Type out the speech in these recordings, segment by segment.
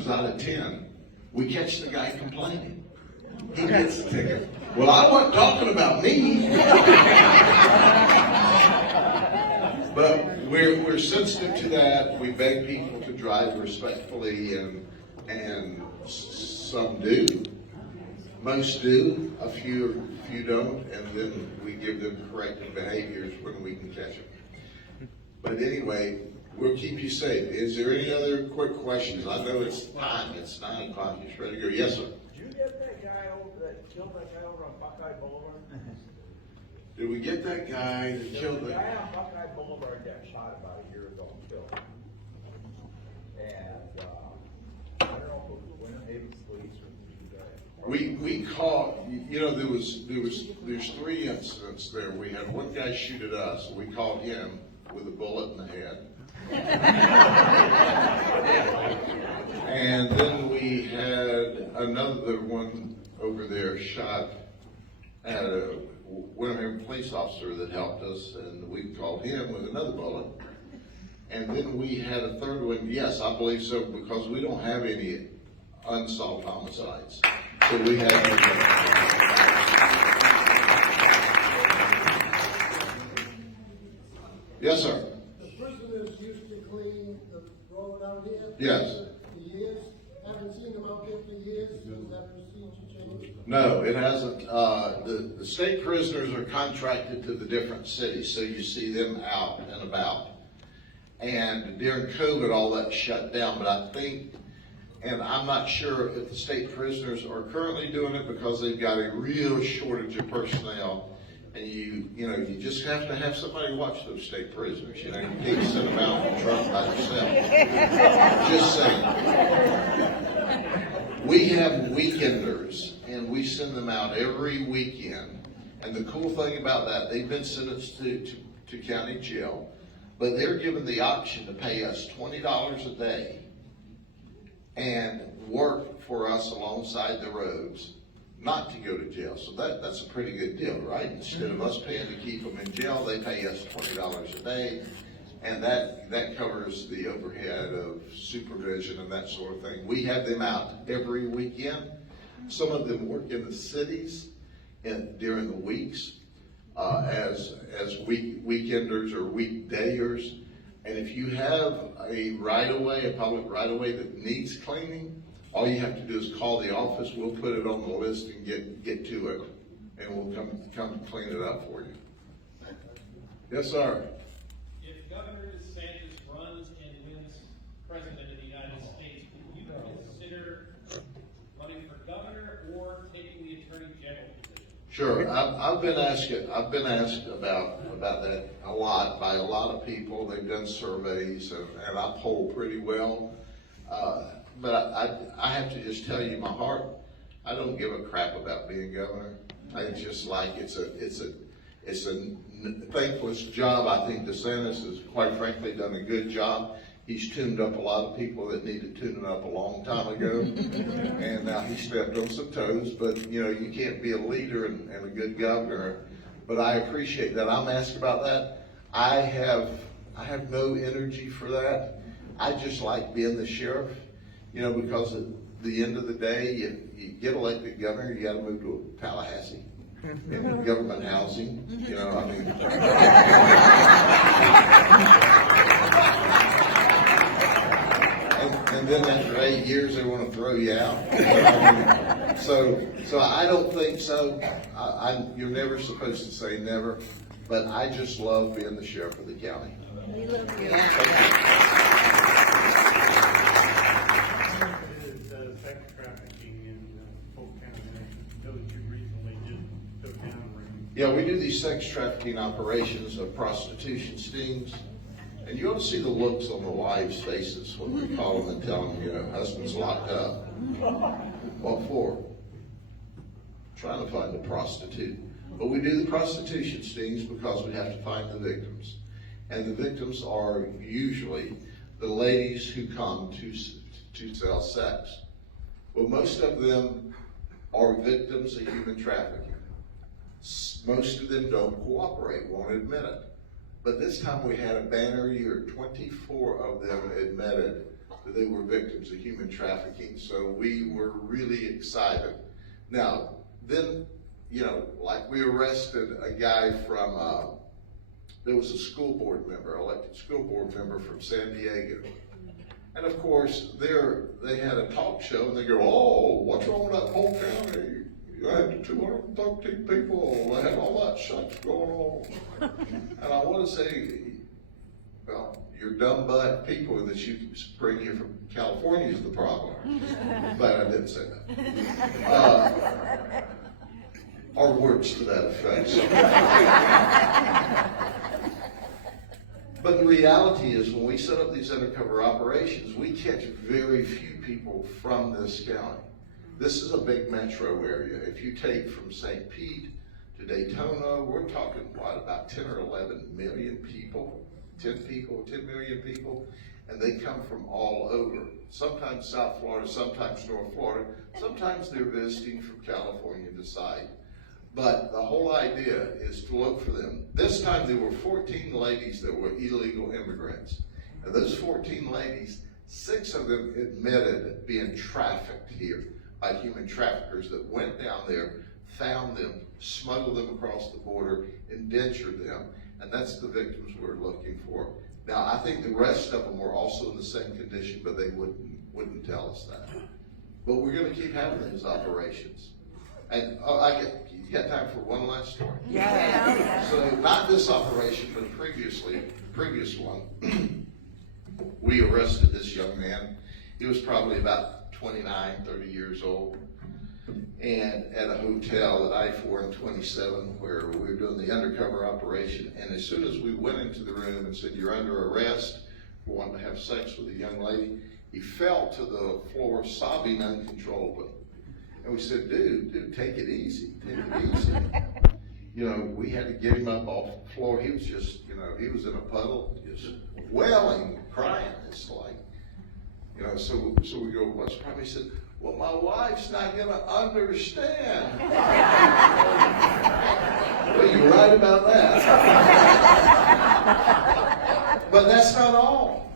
times out of 10, we catch the guy complaining. He gets the ticket. Well, I wasn't talking about me. But we're sensitive to that. We beg people to drive respectfully, and some do. Most do. A few don't, and then we give them corrective behaviors when we can catch them. But anyway, we'll keep you safe. Is there any other quick questions? I know it's time. It's 9 o'clock. It's ready to go. Yes, sir. Did you get that guy that killed that guy over on Buckeye Boulevard? Did we get that guy that killed The the guy on Buckeye Boulevard got shot about a year ago and killed. And I don't know if it was Winter Haven Police or We caught, there's 3 incidents there. We had one guy shoot at us. We caught him with a bullet in the head. And then we had another one over there shot at a Winter Haven police officer that helped us, and we caught him with another bullet. And then we had a third one, yes, I believe so, because we don't have any unsolved homicides. So we had Yes, sir. The prisoners used to clean the road out here. Yes. For years. Haven't seen them out there for years. Has that procedure changed? No, it hasn't. The state prisoners are contracted to the different cities, so you see them out and about. And during COVID, all that shut down, but I think, and I'm not sure if the state prisoners are currently doing it because they've got a real shortage of personnel. And you just have to have somebody watch those state prisoners. You can't send them out in the truck by yourself. Just saying. We have weekenders, and we send them out every weekend. And the cool thing about that, they've been sentenced to county jail, but they're given the option to pay us $20 a day and work for us alongside the roads, not to go to jail. So that's a pretty good deal, right? Instead of us paying to keep them in jail, they pay us $20 a day, and that covers the overhead of supervision and that sort of thing. We have them out every weekend. Some of them work in the cities during the weeks as weekenders or weekdayers. And if you have a right-of-way, a public right-of-way that needs cleaning, all you have to do is call the office. We'll put it on the list and get to it, and we'll come clean it up for you. Yes, sir. If Governor DeSantis runs and wins President of the United States, would you consider running for governor or taking the Attorney General position? Sure. I've been asked about that a lot by a lot of people. They've done surveys, and I poll pretty well. But I have to just tell you, my heart, I don't give a crap about being governor. I just like it's a thankless job. I think DeSantis has, quite frankly, done a good job. He's tuned up a lot of people that needed tuning up a long time ago, and now he stepped on some toes. But you can't be a leader and a good governor. But I appreciate that. I'm asked about that. I have no energy for that. I just like being the sheriff. Because at the end of the day, you get elected governor, you got to move to Tallahassee and government housing. And then after 8 years, they want to throw you out. So I don't think so. You're never supposed to say never, but I just love being the sheriff of the county. We love you. Sex trafficking in Polk County. I know that you recently just took down a ring. Yeah, we do these sex trafficking operations of prostitution stings, and you ought to see the looks on the wives' faces when we call them and tell them, husband's locked up. What for? Trying to find a prostitute. But we do the prostitution stings because we have to find the victims. And the victims are usually the ladies who come to sell sex. Well, most of them are victims of human trafficking. Most of them don't cooperate, won't admit it. But this time we had a banner year. 24 of them admitted they were victims of human trafficking, so we were really excited. Now, then, you know, like we arrested a guy from, there was a school board member, elected school board member from San Diego. And of course, they had a talk show, and they go, oh, what's wrong with that whole county? You had 213 people, they had all that stuff going on. And I want to say, well, your dumb butt people that you bring here from California is the problem. But I didn't say that. Or words to that effect. But the reality is, when we set up these undercover operations, we catch very few people from this county. This is a big metro area. If you take from St. Pete to Daytona, we're talking, what, about 10 or 11 million people? 10 million people, and they come from all over. Sometimes South Florida, sometimes North Florida, sometimes they're visiting from California to site. But the whole idea is to look for them. This time there were 14 ladies that were illegal immigrants. And those 14 ladies, 6 of them admitted being trafficked here by human traffickers that went down there, found them, smuggled them across the border, indentured them. And that's the victims we're looking for. Now, I think the rest of them were also in the same condition, but they wouldn't tell us that. But we're going to keep having these operations. And you got time for one last story? Yeah. So not this operation, but previous one, we arrested this young man. He was probably about 29, 30 years old. And at a hotel at I-4 and 27 where we were doing the undercover operation. And as soon as we went into the room and said, you're under arrest for wanting to have sex with a young lady, he fell to the floor sobbing uncontrollably. And we said, dude, take it easy, take it easy. You know, we had to get him up off the floor. He was just, you know, he was in a puddle, just wailing, crying. It's like, you know, so we go, what's the problem? He said, well, my wife's not going to understand. Well, you're right about that. But that's not all.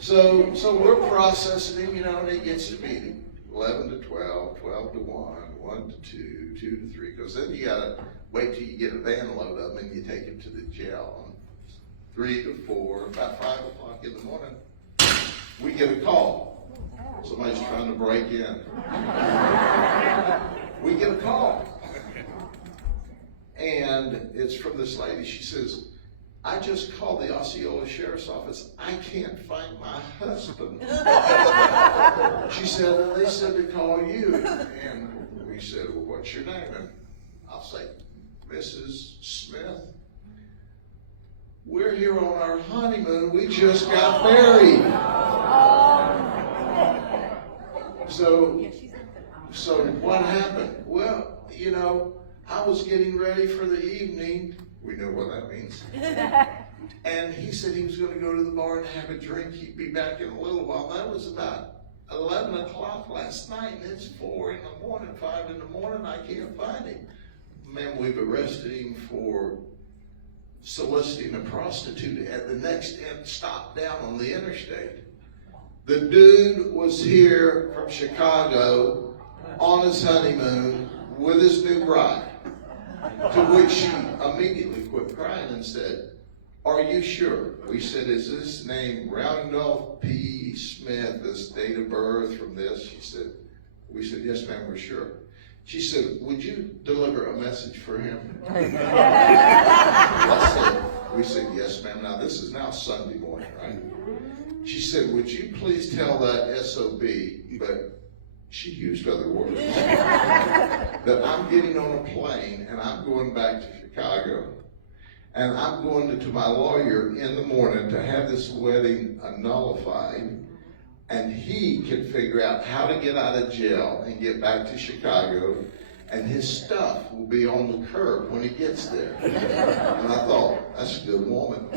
So we're processing him, you know, and it gets to be 11 to 12, 12 to 1, 1 to 2, 2 to 3, because then you got to wait till you get a van load of them and you take him to the jail. 3 to 4, about 5 o'clock in the morning, we get a call. Somebody's trying to break in. We get a call. And it's from this lady. She says, I just called the Osceola Sheriff's Office. I can't find my husband. She said, and they said to call you. And we said, well, what's your name? And I'll say, Mrs. Smith. We're here on our honeymoon. We just got married. So what happened? Well, you know, I was getting ready for the evening. We know what that means. And he said he was going to go to the bar and have a drink. He'd be back in a little while. That was about 11 o'clock last night, and it's 4 in the morning, 5 in the morning. I can't find him. Man, we've arrested him for soliciting a prostitute at the next stop down on the interstate. The dude was here from Chicago on his honeymoon with his new bride, to which she immediately quit crying and said, are you sure? We said, is this name Randolph P. Smith, this date of birth from this? We said, yes, ma'am, we're sure. She said, would you deliver a message for him? We said, yes, ma'am. Now, this is now Sunday morning, right? She said, would you please tell that SOB, but she used other words, that I'm getting on a plane and I'm going back to Chicago. And I'm going to my lawyer in the morning to have this wedding nullified. And he can figure out how to get out of jail and get back to Chicago. And his stuff will be on the curb when he gets there. And I thought, that's a good woman.